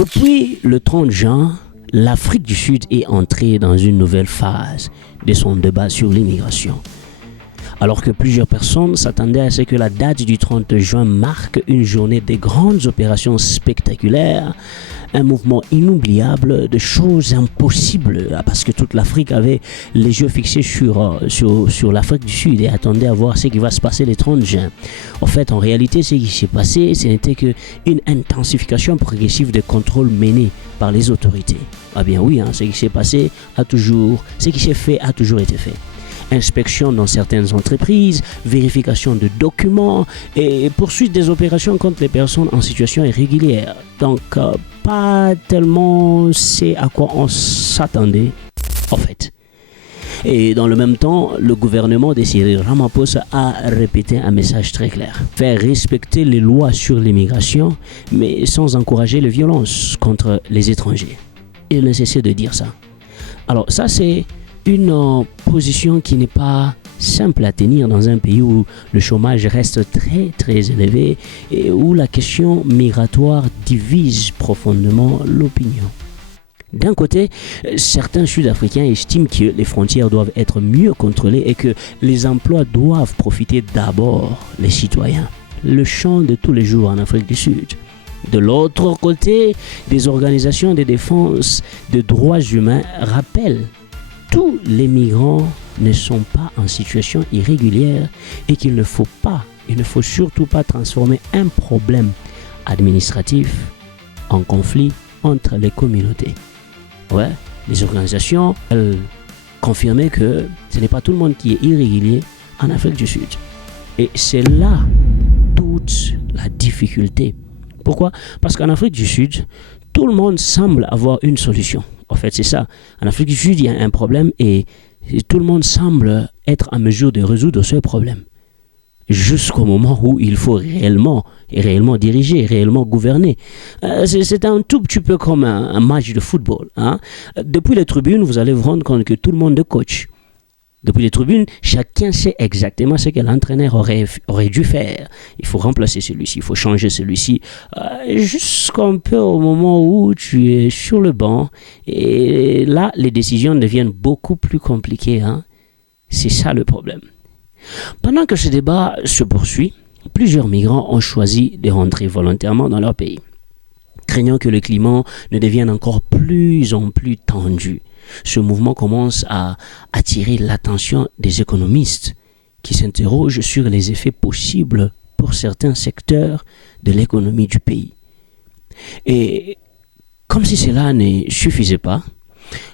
Depuis le 30 juin, l'Afrique du Sud est entrée dans une nouvelle phase de son débat sur l'immigration. Alors que plusieurs personnes s'attendaient à ce que la date du 30 juin marque une journée de grandes opérations spectaculaires, un mouvement inoubliable de choses impossibles, parce que toute l'Afrique avait les yeux fixés sur l'Afrique du Sud et attendait à voir ce qui va se passer le 30 juin. En fait, en réalité, ce qui s'est passé, ce n'était qu'une intensification progressive des contrôles menés par les autorités. Ah bien oui, ce qui s'est passé ce qui s'est fait a toujours été fait. Inspection dans certaines entreprises, vérification de documents et poursuite des opérations contre les personnes en situation irrégulière. Donc, pas tellement c'est à quoi on s'attendait, en fait. Et dans le même temps, le gouvernement de Cyril Ramaphosa a répété un message très clair. Faire respecter les lois sur l'immigration, mais sans encourager les violences contre les étrangers. Il ne cessait de dire ça. Alors ça, c'est une position qui n'est pas simple à tenir dans un pays où le chômage reste très très élevé et où la question migratoire divise profondément l'opinion. D'un côté, certains Sud-Africains estiment que les frontières doivent être mieux contrôlées et que les emplois doivent profiter d'abord les citoyens. Le chant de tous les jours en Afrique du Sud. De l'autre côté, des organisations de défense des droits humains rappellent tous les migrants ne sont pas en situation irrégulière et qu'il ne faut surtout pas transformer un problème administratif en conflit entre les communautés. Ouais, les organisations, elles confirmaient que ce n'est pas tout le monde qui est irrégulier en Afrique du Sud. Et c'est là toute la difficulté. Pourquoi? Parce qu'en Afrique du Sud, tout le monde semble avoir une solution. En fait, c'est ça. En Afrique du Sud, il y a un problème et tout le monde semble être en mesure de résoudre ce problème. Jusqu'au moment où il faut réellement diriger, réellement gouverner. C'est un tout petit peu comme un match de football. Depuis les tribunes, vous allez vous rendre compte que tout le monde est coach. Depuis les tribunes, chacun sait exactement ce que l'entraîneur aurait dû faire. Il faut remplacer celui-ci, il faut changer celui-ci. Jusqu'un peu au moment où tu es sur le banc. Et là, les décisions deviennent beaucoup plus compliquées. C'est ça le problème. Pendant que ce débat se poursuit, plusieurs migrants ont choisi de rentrer volontairement dans leur pays, craignant que le climat ne devienne encore plus en plus tendu. Ce mouvement commence à attirer l'attention des économistes qui s'interrogent sur les effets possibles pour certains secteurs de l'économie du pays. Et comme si cela ne suffisait pas,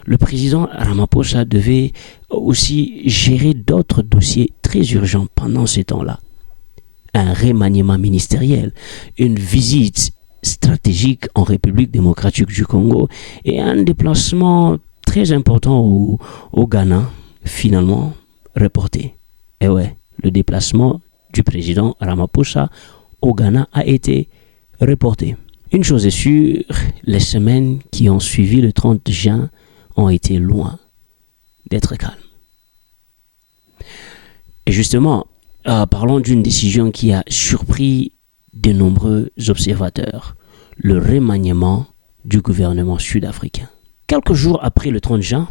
le président Ramaphosa devait aussi gérer d'autres dossiers très urgents pendant ce temps-là. Un remaniement ministériel, une visite stratégique en République démocratique du Congo et un déplacement très important au Ghana, finalement reporté. Et ouais, le déplacement du président Ramaphosa au Ghana a été reporté. Une chose est sûre, les semaines qui ont suivi le 30 juin ont été loin d'être calmes. Et justement, parlons d'une décision qui a surpris de nombreux observateurs, le remaniement du gouvernement sud-africain. Quelques jours après le 30 juin,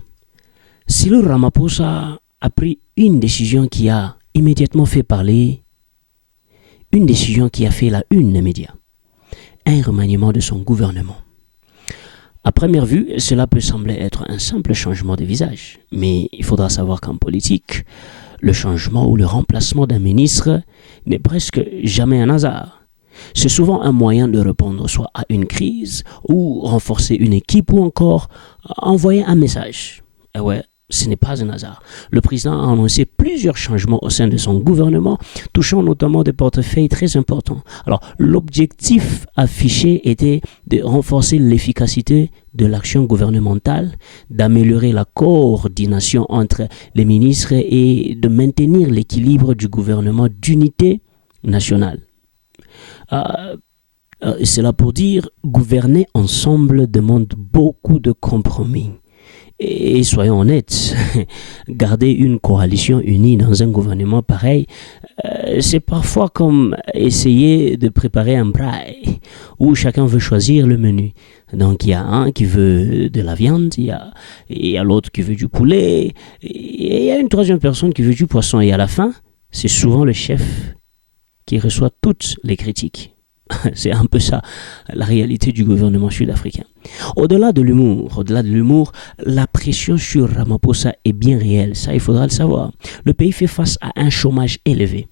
Cyril Ramaphosa a pris une décision qui a immédiatement fait parler, une décision qui a fait la une des médias, un remaniement de son gouvernement. À première vue, cela peut sembler être un simple changement de visage, mais il faudra savoir qu'en politique, le changement ou le remplacement d'un ministre n'est presque jamais un hasard. C'est souvent un moyen de répondre soit à une crise, ou renforcer une équipe, ou encore envoyer un message. Et ouais, ce n'est pas un hasard. Le président a annoncé plusieurs changements au sein de son gouvernement, touchant notamment des portefeuilles très importants. Alors, l'objectif affiché était de renforcer l'efficacité de l'action gouvernementale, d'améliorer la coordination entre les ministres et de maintenir l'équilibre du gouvernement d'unité nationale. Cela pour dire, gouverner ensemble demande beaucoup de compromis. Et soyons honnêtes, garder une coalition unie dans un gouvernement pareil, c'est parfois comme essayer de préparer un braai où chacun veut choisir le menu. Donc il y a un qui veut de la viande, il y a l'autre qui veut du poulet, et il y a une troisième personne qui veut du poisson. Et à la fin, c'est souvent le chef qui reçoit toutes les critiques. C'est un peu ça, la réalité du gouvernement sud-africain. Au-delà de l'humour, la pression sur Ramaphosa est bien réelle. Ça, il faudra le savoir. Le pays fait face à un chômage élevé,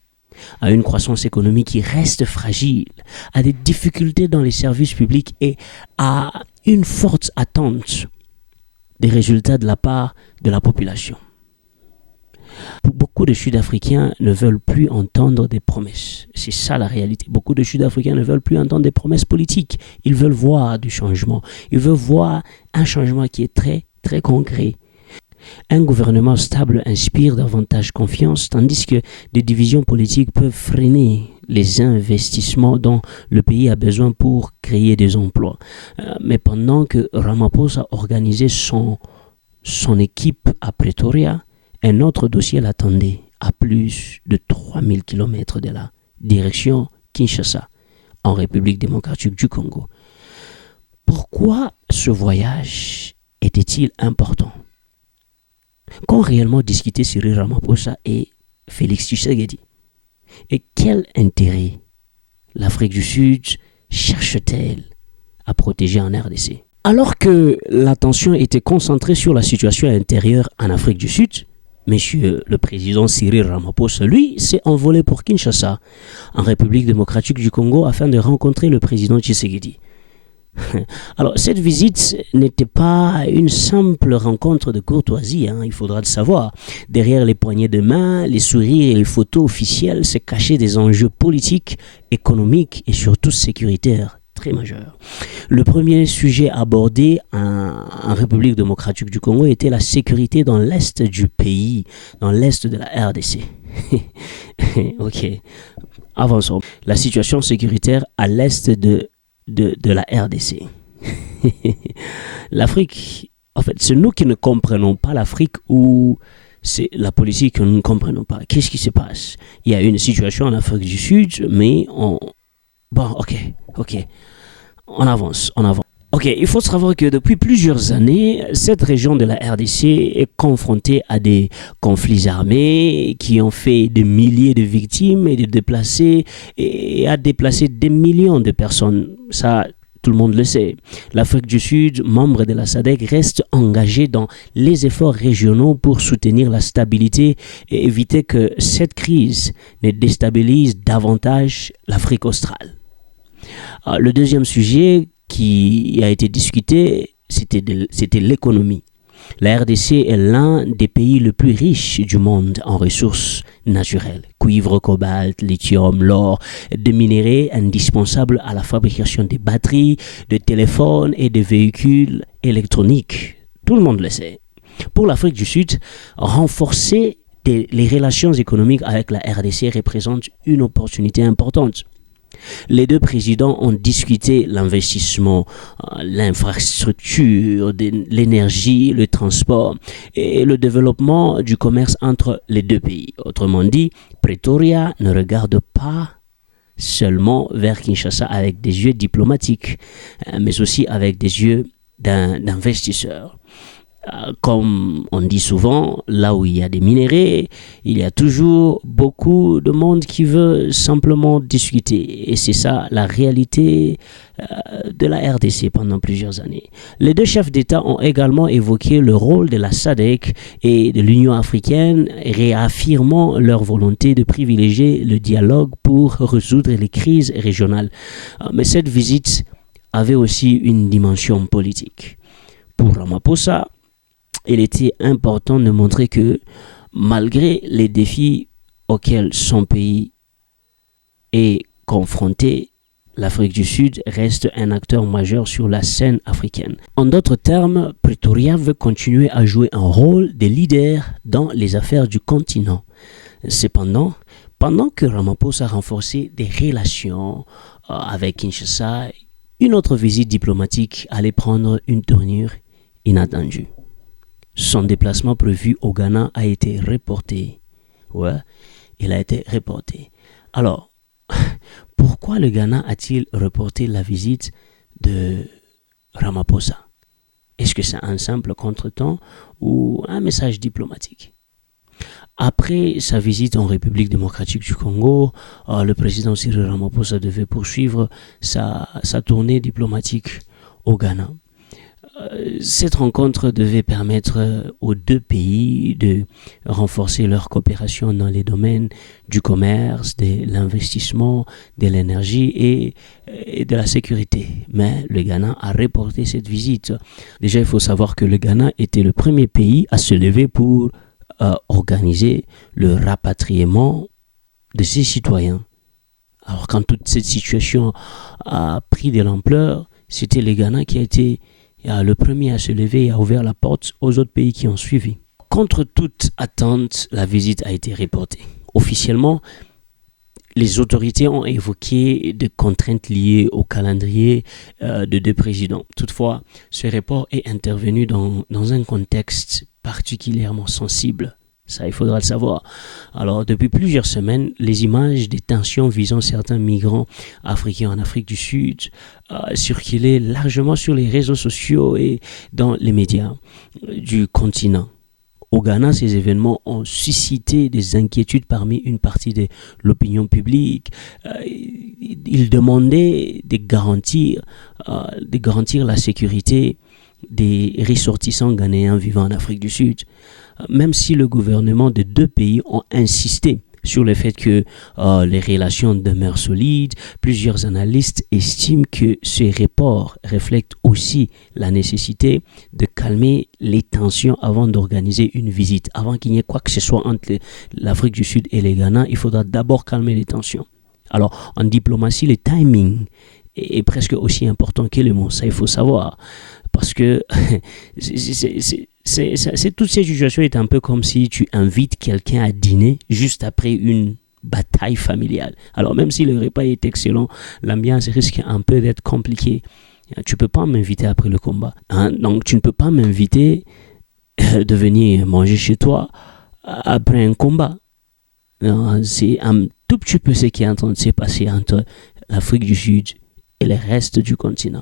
à une croissance économique qui reste fragile, à des difficultés dans les services publics et à une forte attente des résultats de la part de la population. Beaucoup de Sud-Africains ne veulent plus entendre des promesses. C'est ça la réalité. Beaucoup de Sud-Africains ne veulent plus entendre des promesses politiques. Ils veulent voir du changement. Ils veulent voir un changement qui est très, très concret. Un gouvernement stable inspire davantage confiance, tandis que des divisions politiques peuvent freiner les investissements dont le pays a besoin pour créer des emplois. Mais pendant que Ramaphosa organisait son équipe à Pretoria, un autre dossier l'attendait à plus de 3000 km de là, direction Kinshasa, en République démocratique du Congo. Pourquoi ce voyage était-il important? Qu'ont réellement discuté Cyril Ramaphosa et Félix Tshisekedi? Et quel intérêt l'Afrique du Sud cherche-t-elle à protéger en RDC? Alors que l'attention était concentrée sur la situation intérieure en Afrique du Sud, Monsieur le président Cyril Ramaphosa, lui, s'est envolé pour Kinshasa, en République démocratique du Congo, afin de rencontrer le président Tshisekedi. Alors, cette visite n'était pas une simple rencontre de courtoisie, il faudra le savoir. Derrière les poignées de main, les sourires et les photos officielles se cachaient des enjeux politiques, économiques et surtout sécuritaires très majeurs. Le premier sujet abordé en République démocratique du Congo était la sécurité dans l'est du pays, dans l'est de la RDC. Ok, avançons. La situation sécuritaire à l'est de la RDC. L'Afrique, en fait, c'est nous qui ne comprenons pas l'Afrique ou c'est la politique que nous ne comprenons pas. Qu'est-ce qui se passe? Il y a une situation en Afrique du Sud, mais Bon, ok. On avance. Ok, il faut savoir que depuis plusieurs années, cette région de la RDC est confrontée à des conflits armés qui ont fait des milliers de victimes et a déplacé des millions de personnes. Ça, tout le monde le sait. L'Afrique du Sud, membre de la SADC, reste engagée dans les efforts régionaux pour soutenir la stabilité et éviter que cette crise ne déstabilise davantage l'Afrique australe. Le deuxième sujet qui a été discuté, c'était l'économie. La RDC est l'un des pays les plus riches du monde en ressources naturelles. Cuivre, cobalt, lithium, l'or, des minéraux indispensables à la fabrication des batteries, de téléphones et de véhicules électroniques. Tout le monde le sait. Pour l'Afrique du Sud, renforcer les relations économiques avec la RDC représente une opportunité importante. Les deux présidents ont discuté l'investissement, l'infrastructure, l'énergie, le transport et le développement du commerce entre les deux pays. Autrement dit, Pretoria ne regarde pas seulement vers Kinshasa avec des yeux diplomatiques, mais aussi avec des yeux d'investisseurs. Comme on dit souvent, là où il y a des minéraux, il y a toujours beaucoup de monde qui veut simplement discuter. Et c'est ça la réalité de la RDC pendant plusieurs années. Les deux chefs d'État ont également évoqué le rôle de la SADC et de l'Union africaine, réaffirmant leur volonté de privilégier le dialogue pour résoudre les crises régionales. Mais cette visite avait aussi une dimension politique. Pour Ramaphosa, il était important de montrer que malgré les défis auxquels son pays est confronté, l'Afrique du Sud reste un acteur majeur sur la scène africaine. En d'autres termes, Pretoria veut continuer à jouer un rôle de leader dans les affaires du continent. Cependant, pendant que Ramaphosa renforçait des relations avec Kinshasa, une autre visite diplomatique allait prendre une tournure inattendue. Son déplacement prévu au Ghana a été reporté. Il a été reporté. Alors, pourquoi le Ghana a-t-il reporté la visite de Ramaphosa. Est-ce que c'est un simple contretemps ou un message diplomatique? Après sa visite en République démocratique du Congo, le président Cyril Ramaphosa devait poursuivre sa tournée diplomatique au Ghana. Cette rencontre devait permettre aux deux pays de renforcer leur coopération dans les domaines du commerce, de l'investissement, de l'énergie et de la sécurité. Mais le Ghana a reporté cette visite. Déjà, il faut savoir que le Ghana était le premier pays à se lever pour organiser le rapatriement de ses citoyens. Alors quand toute cette situation a pris de l'ampleur, c'était le Ghana qui a été le premier à se lever et a ouvert la porte aux autres pays qui ont suivi. Contre toute attente, la visite a été reportée. Officiellement, les autorités ont évoqué des contraintes liées au calendrier de deux présidents. Toutefois, ce report est intervenu dans un contexte particulièrement sensible. Ça, il faudra le savoir. Alors, depuis plusieurs semaines, les images des tensions visant certains migrants africains en Afrique du Sud circulaient largement sur les réseaux sociaux et dans les médias du continent. Au Ghana, ces événements ont suscité des inquiétudes parmi une partie de l'opinion publique. Ils demandaient de garantir la sécurité des ressortissants ghanéens vivant en Afrique du Sud. Même si le gouvernement de deux pays ont insisté sur le fait que les relations demeurent solides, plusieurs analystes estiment que ce report reflète aussi la nécessité de calmer les tensions avant d'organiser une visite. Avant qu'il n'y ait quoi que ce soit entre l'Afrique du Sud et le Ghana, il faudra d'abord calmer les tensions. Alors, en diplomatie, le timing est presque aussi important que le mot. Ça, il faut savoir. Parce que toutes ces situations est un peu comme si tu invites quelqu'un à dîner juste après une bataille familiale. Alors même si le repas est excellent, l'ambiance risque un peu d'être compliquée. Tu ne peux pas m'inviter après le combat. Donc tu ne peux pas m'inviter de venir manger chez toi après un combat. C'est un tout petit peu ce qui est en train de se passer entre l'Afrique du Sud et le reste du continent.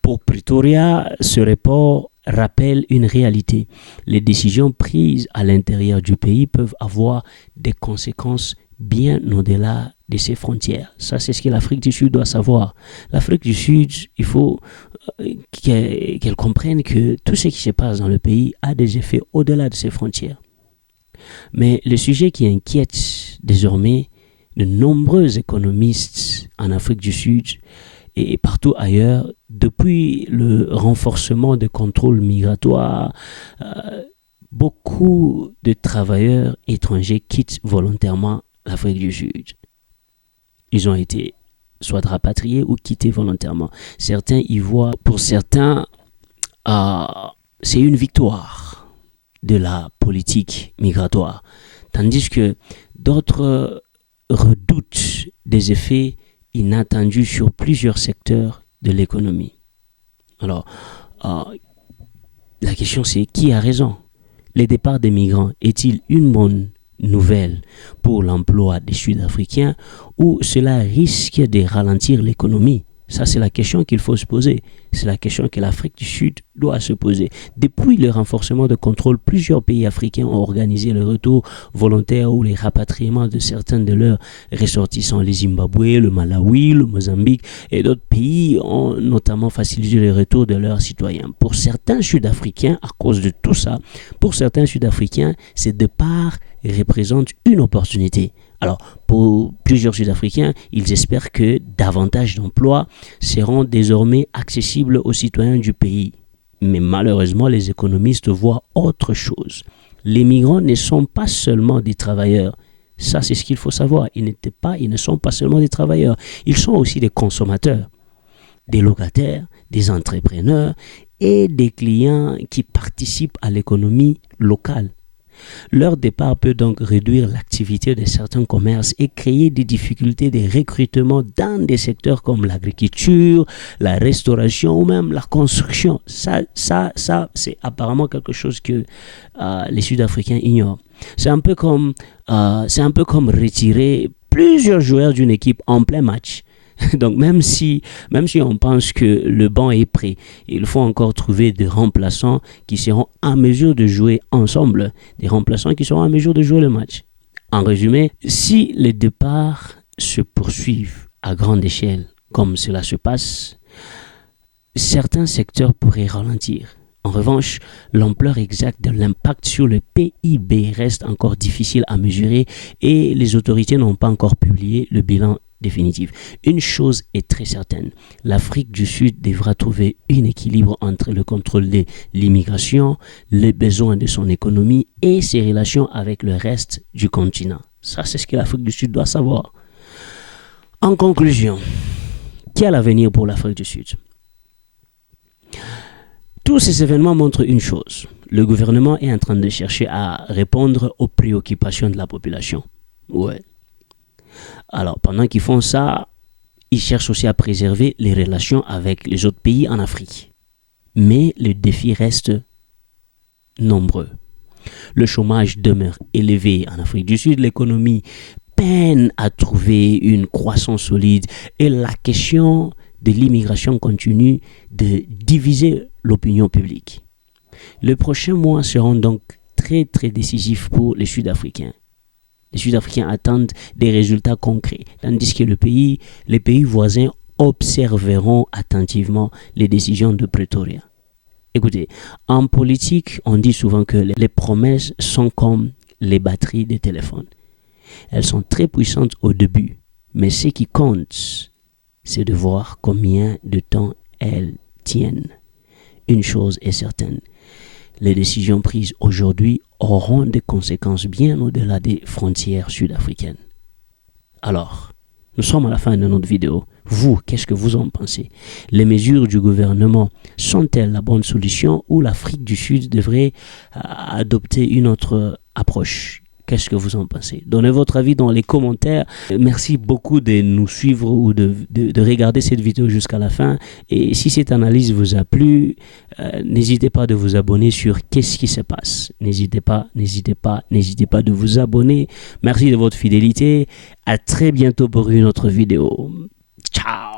Pour Pretoria, ce report rappelle une réalité. Les décisions prises à l'intérieur du pays peuvent avoir des conséquences bien au-delà de ses frontières. Ça, c'est ce que l'Afrique du Sud doit savoir. L'Afrique du Sud, il faut qu'elle comprenne que tout ce qui se passe dans le pays a des effets au-delà de ses frontières. Mais le sujet qui inquiète désormais de nombreux économistes en Afrique du Sud et partout ailleurs, depuis le renforcement des contrôles migratoires, beaucoup de travailleurs étrangers quittent volontairement l'Afrique du Sud. Ils ont été soit rapatriés ou quittés volontairement. Certains y voient, pour certains, c'est une victoire de la politique migratoire, tandis que d'autres redoutent des effets inattendus sur plusieurs secteurs de l'économie. Alors, la question c'est qui a raison? Le départ des migrants est-il une bonne nouvelle pour l'emploi des Sud-Africains ou cela risque de ralentir l'économie? Ça, c'est la question qu'il faut se poser. C'est la question que l'Afrique du Sud doit se poser. Depuis le renforcement de contrôle, plusieurs pays africains ont organisé le retour volontaire ou les rapatriements de certains de leurs ressortissants. Le Zimbabwe, le Malawi, le Mozambique et d'autres pays ont notamment facilité le retour de leurs citoyens. Pour certains Sud-Africains, à cause de tout ça, pour certains Sud-Africains, ces départs représentent une opportunité. Alors, pour plusieurs Sud-Africains, ils espèrent que davantage d'emplois seront désormais accessibles aux citoyens du pays. Mais malheureusement, les économistes voient autre chose. Les migrants ne sont pas seulement des travailleurs. Ça, c'est ce qu'il faut savoir. Ils ne sont pas seulement des travailleurs. Ils sont aussi des consommateurs, des locataires, des entrepreneurs et des clients qui participent à l'économie locale. Leur départ peut donc réduire l'activité de certains commerces et créer des difficultés de recrutement dans des secteurs comme l'agriculture, la restauration ou même la construction. Ça c'est apparemment quelque chose que les Sud-Africains ignorent. C'est un peu comme retirer plusieurs joueurs d'une équipe en plein match. Donc même si on pense que le banc est prêt, il faut encore trouver des remplaçants qui seront en mesure de jouer ensemble, des remplaçants qui seront en mesure de jouer le match. En résumé, si les départs se poursuivent à grande échelle, comme cela se passe, certains secteurs pourraient ralentir. En revanche, l'ampleur exacte de l'impact sur le PIB reste encore difficile à mesurer et les autorités n'ont pas encore publié le bilan définitif. Une chose est très certaine, l'Afrique du Sud devra trouver un équilibre entre le contrôle de l'immigration, les besoins de son économie et ses relations avec le reste du continent. Ça, c'est ce que l'Afrique du Sud doit savoir. En conclusion, quel avenir pour l'Afrique du Sud? Tous ces événements montrent une chose. Le gouvernement est en train de chercher à répondre aux préoccupations de la population. Ouais. Alors, pendant qu'ils font ça, ils cherchent aussi à préserver les relations avec les autres pays en Afrique. Mais les défis restent nombreux. Le chômage demeure élevé en Afrique du Sud, l'économie peine à trouver une croissance solide et la question de l'immigration continue de diviser l'opinion publique. Les prochains mois seront donc très décisifs pour les Sud-Africains. Les Sud-Africains attendent des résultats concrets, tandis que les pays voisins observeront attentivement les décisions de Pretoria. Écoutez, en politique, on dit souvent que les promesses sont comme les batteries des téléphones. Elles sont très puissantes au début, mais ce qui compte, c'est de voir combien de temps elles tiennent. Une chose est certaine, les décisions prises aujourd'hui auront des conséquences bien au-delà des frontières sud-africaines. Alors, nous sommes à la fin de notre vidéo. Vous, qu'est-ce que vous en pensez? Les mesures du gouvernement sont-elles la bonne solution ou l'Afrique du Sud devrait adopter une autre approche? Qu'est-ce que vous en pensez? Donnez votre avis dans les commentaires. Merci beaucoup de nous suivre ou de regarder cette vidéo jusqu'à la fin. Et si cette analyse vous a plu, n'hésitez pas de vous abonner sur Qu'est-ce qui se passe. N'hésitez pas de vous abonner. Merci de votre fidélité. À très bientôt pour une autre vidéo. Ciao!